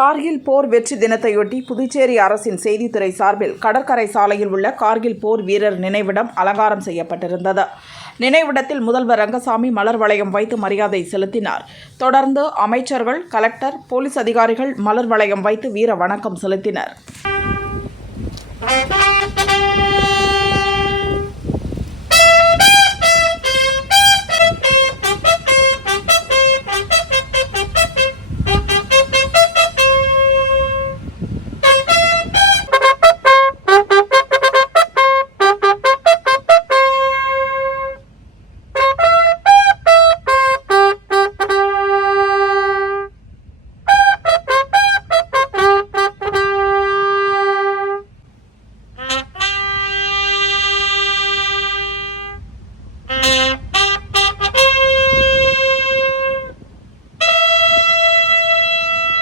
கார்கில் போர் வெற்றி தினத்தையொட்டி புதுச்சேரி அரசின் செய்தித்துறை சார்பில் கடற்கரை சாலையில் உள்ள கார்கில் போர் வீரர் நினைவிடம் அலங்காரம் செய்யப்பட்டிருந்தது. நினைவிடத்தில் முதல்வர் ரங்கசாமி மலர் வளையம் வைத்து மரியாதை செலுத்தினார். தொடர்ந்து அமைச்சர்கள், கலெக்டர், போலீஸ் அதிகாரிகள் மலர் வளையம் வைத்து வீர வணக்கம் செலுத்தினர்.